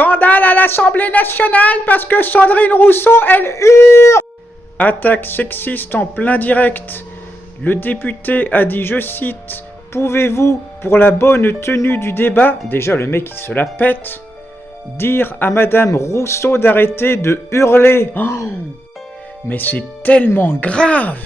Scandale à l'Assemblée nationale parce que Sandrine Rousseau, elle hurle. Attaque sexiste en plein direct. Le député a dit, je cite, « Pouvez-vous, pour la bonne tenue du débat, déjà le mec il se la pète, dire à Madame Rousseau d'arrêter de hurler. Oh, mais c'est tellement grave.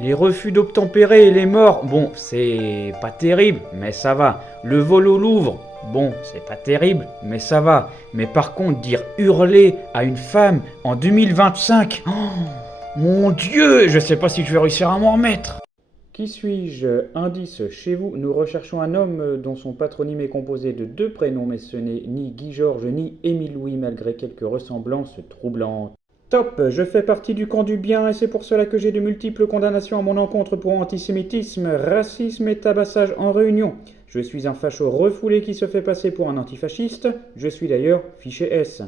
Les refus d'obtempérer et les morts, bon, c'est pas terrible, mais ça va. Le vol au Louvre, bon, c'est pas terrible, mais ça va. Mais par contre, dire hurler à une femme en 2025, oh, mon Dieu, je sais pas si je vais réussir à m'en remettre. Qui suis-je? Indice, chez vous, nous recherchons un homme dont son patronyme est composé de 2 prénoms, mais ce n'est ni Guy Georges ni Émile Louis, malgré quelques ressemblances troublantes. Top, je fais partie du camp du bien et c'est pour cela que j'ai de multiples condamnations à mon encontre pour antisémitisme, racisme et tabassage en réunion. Je suis un facho refoulé qui se fait passer pour un antifasciste, je suis d'ailleurs fiché S.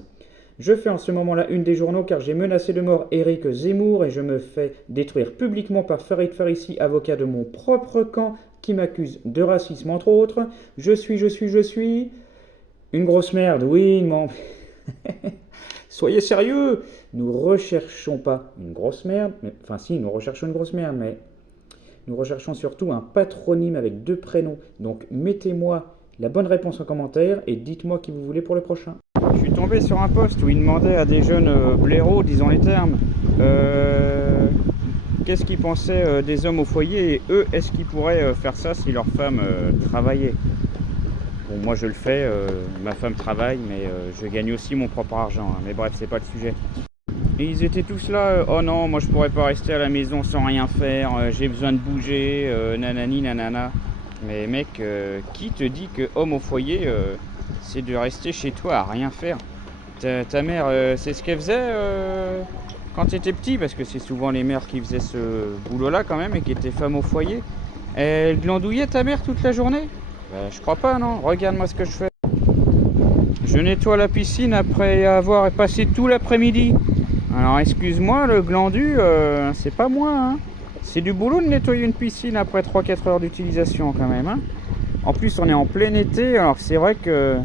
Je fais en ce moment la une des journaux car j'ai menacé de mort Éric Zemmour et je me fais détruire publiquement par Farid Farissi, avocat de mon propre camp, qui m'accuse de racisme entre autres. Je suis... Une grosse merde, oui, non... Soyez sérieux, nous recherchons pas une grosse merde, mais... Enfin si, nous recherchons une grosse merde, mais... Nous recherchons surtout un patronyme avec 2 prénoms. Donc mettez-moi la bonne réponse en commentaire et dites-moi qui vous voulez pour le prochain. Je suis tombé sur un post où il demandait à des jeunes blaireaux, disons les termes, qu'est-ce qu'ils pensaient des hommes au foyer et eux, est-ce qu'ils pourraient faire ça si leur femme travaillait. Bon, moi je le fais, ma femme travaille, mais je gagne aussi mon propre argent, hein. Mais bref, c'est pas le sujet. Et ils étaient tous là, oh non, moi je pourrais pas rester à la maison sans rien faire, j'ai besoin de bouger, nanani nanana. Mais mec, qui te dit que homme au foyer, c'est de rester chez toi à rien faire? Ta mère, c'est ce qu'elle faisait quand tu étais petit, parce que c'est souvent les mères qui faisaient ce boulot-là quand même et qui étaient femmes au foyer. Elle glandouillait ta mère toute la journée? Je crois pas, non. Regarde-moi ce que je fais. Je nettoie la piscine après avoir passé tout l'après-midi. Alors excuse-moi, le glandu, c'est pas moi, hein. C'est du boulot de nettoyer une piscine après 3-4 heures d'utilisation quand même, hein. En plus, on est en plein été, alors c'est vrai que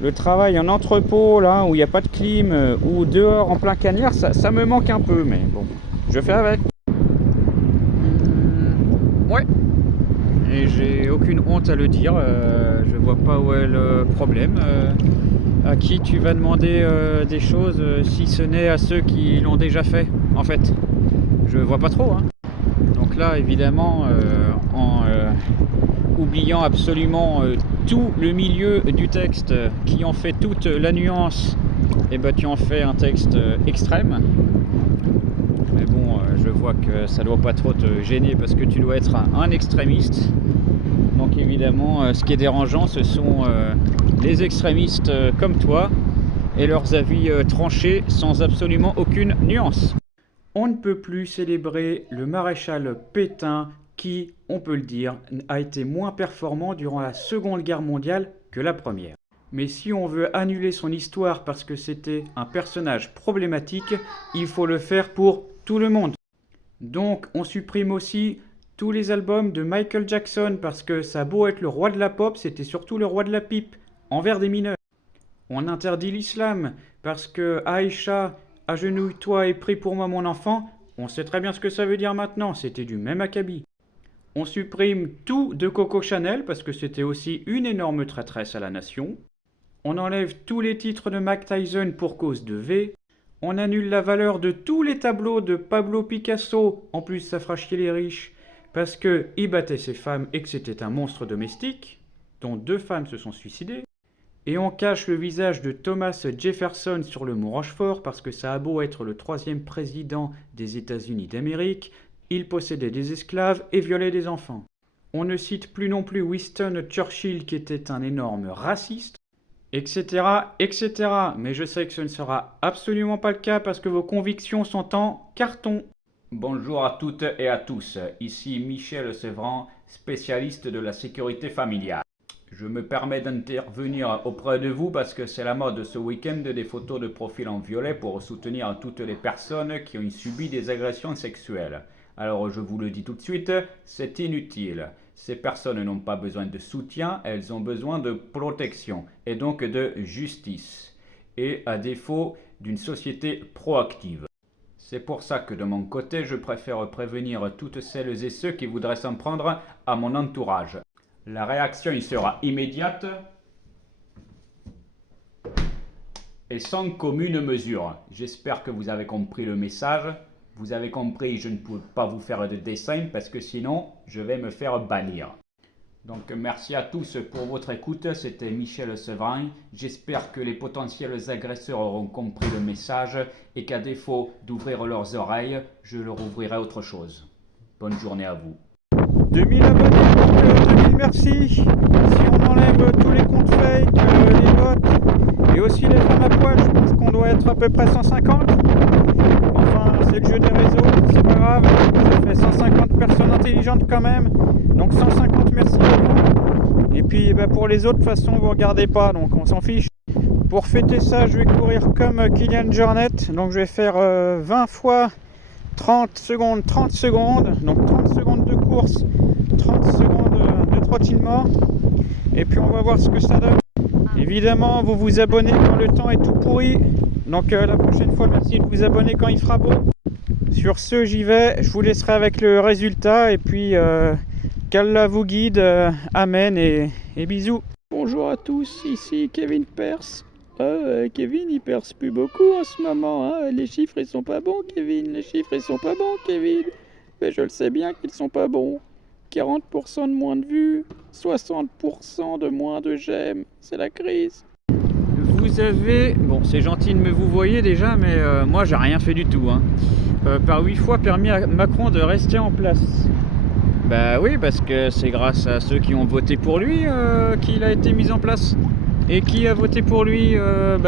le travail en entrepôt, là, où il n'y a pas de clim, ou dehors en plein cagnard, ça me manque un peu, mais bon, je fais avec. Ouais. Et j'ai aucune honte à le dire, je vois pas où est le problème. À qui tu vas demander des choses si ce n'est à ceux qui l'ont déjà fait, en fait. Je vois pas trop, hein. Donc là, évidemment, en oubliant absolument tout le milieu du texte qui en fait toute la nuance, et bah tu en fais un texte extrême. Mais bon, je vois que ça doit pas trop te gêner parce que tu dois être un extrémiste. Donc évidemment, ce qui est dérangeant, ce sont les extrémistes comme toi et leurs avis tranchés sans absolument aucune nuance. On ne peut plus célébrer le maréchal Pétain qui, on peut le dire, a été moins performant durant la Seconde Guerre mondiale que la Première. Mais si on veut annuler son histoire parce que c'était un personnage problématique, il faut le faire pour tout le monde. Donc on supprime aussi tous les albums de Michael Jackson parce que ça a beau être le roi de la pop, c'était surtout le roi de la pipe, envers des mineurs. On interdit l'islam parce que Aïcha, agenouille-toi et prie pour moi mon enfant, on sait très bien ce que ça veut dire maintenant, c'était du même acabit. On supprime tout de Coco Chanel parce que c'était aussi une énorme traîtresse à la nation. On enlève tous les titres de Mike Tyson pour cause de V. On annule la valeur de tous les tableaux de Pablo Picasso, en plus ça fera chier les riches, parce qu'il battait ses femmes et que c'était un monstre domestique, dont 2 femmes se sont suicidées. Et on cache le visage de Thomas Jefferson sur le mont Rochefort parce que ça a beau être le 3e président des États-Unis d'Amérique, il possédait des esclaves et violait des enfants. On ne cite plus non plus Winston Churchill qui était un énorme raciste, etc., etc. Mais je sais que ce ne sera absolument pas le cas parce que vos convictions sont en carton. Bonjour à toutes et à tous, ici Michel Sévran, spécialiste de la sécurité familiale. Je me permets d'intervenir auprès de vous parce que c'est la mode ce week-end des photos de profil en violet pour soutenir toutes les personnes qui ont subi des agressions sexuelles. Alors je vous le dis tout de suite, c'est inutile. Ces personnes n'ont pas besoin de soutien, elles ont besoin de protection et donc de justice. et à défaut d'une société proactive. C'est pour ça que de mon côté, je préfère prévenir toutes celles et ceux qui voudraient s'en prendre à mon entourage. La réaction y sera immédiate et sans commune mesure. J'espère que vous avez compris le message. Vous avez compris, je ne peux pas vous faire de dessin parce que sinon, je vais me faire bannir. Donc merci à tous pour votre écoute, c'était Michel Severin. J'espère que les potentiels agresseurs auront compris le message et qu'à défaut d'ouvrir leurs oreilles, je leur ouvrirai autre chose. Bonne journée à vous. 2000 abonnés, donc 2000 merci. Si on enlève tous les comptes fake, les bots et aussi les femmes à poil, je pense qu'on doit être à peu près 150. Enfin, c'est le jeu des réseaux, c'est pas grave. Ça fait 150 personnes intelligentes quand même. Donc 150 merci à vous. Et puis pour les autres, de toute façon, vous regardez pas, donc on s'en fiche. Pour fêter ça, je vais courir comme Kylian Jornet. Donc je vais faire 20 fois 30 secondes, donc 30 secondes de course, 30 secondes de trottinement, et puis on va voir ce que ça donne. Évidemment, vous vous abonnez quand le temps est tout pourri, donc la prochaine fois, merci de vous abonner quand il fera beau. Sur ce, j'y vais, je vous laisserai avec le résultat, et puis qu'Allah vous guide, amen, et bisous. Bonjour à tous, ici Kevin Perse. Kevin il perce plus beaucoup en ce moment, hein. Les chiffres ils sont pas bons Kevin, les chiffres ils sont pas bons Kevin. Mais je le sais bien qu'ils sont pas bons. 40% de moins de vues, 60% de moins de j'aime, c'est la crise. Vous avez, bon c'est gentil de me vous voyez déjà, mais moi j'ai rien fait du tout. Hein. Par 8 fois permis à Macron de rester en place. Bah oui, parce que c'est grâce à ceux qui ont voté pour lui qu'il a été mis en place. Et qui a voté pour lui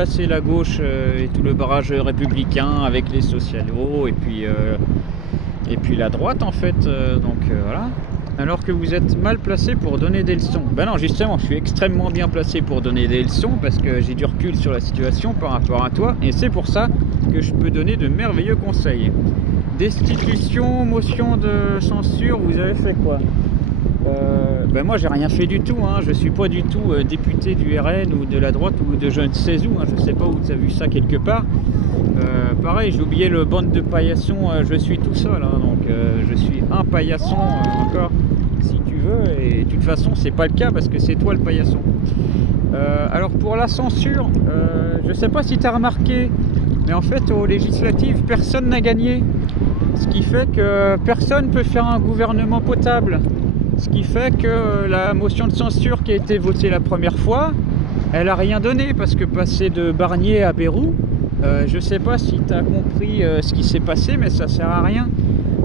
c'est la gauche et tout le barrage républicain avec les socialos et puis la droite en fait. Voilà. Alors que vous êtes mal placé pour donner des leçons. Ben non, justement, je suis extrêmement bien placé pour donner des leçons parce que j'ai du recul sur la situation par rapport à toi. Et c'est pour ça que je peux donner de merveilleux conseils. Destitution, motion de censure, vous avez fait quoi ? Moi j'ai rien fait du tout, hein. Je suis pas du tout député du RN ou de la droite ou de je ne sais où, hein. Je sais pas où tu as vu ça quelque part. Pareil, j'ai oublié le bande de paillassons, je suis tout seul, hein. Donc je suis un paillasson encore si tu veux, et de toute façon c'est pas le cas parce que c'est toi le paillasson. Alors pour la censure, je sais pas si tu as remarqué, mais en fait aux législatives personne n'a gagné, ce qui fait que personne peut faire un gouvernement potable. Ce qui fait que la motion de censure qui a été votée la première fois, elle n'a rien donné parce que passer de Barnier à Bayrou, je ne sais pas si tu as compris ce qui s'est passé, mais ça ne sert à rien.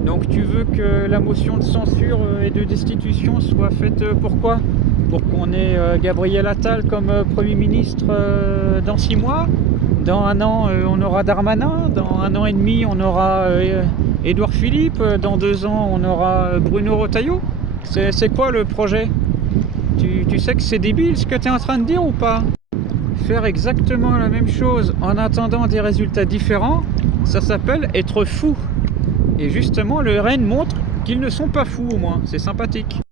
Donc tu veux que la motion de censure et de destitution soit faite pourquoi ? Pour qu'on ait Gabriel Attal comme Premier ministre dans 6 mois ? Dans 1 an, on aura Darmanin. Dans 1 an et demi, on aura Édouard Philippe. Dans 2 ans, on aura Bruno Retailleau. C'est quoi le projet ? Tu sais que c'est débile ce que tu es en train de dire ou pas ? Faire exactement la même chose en attendant des résultats différents, ça s'appelle être fou. Et justement, le RN montre qu'ils ne sont pas fous au moins, c'est sympathique.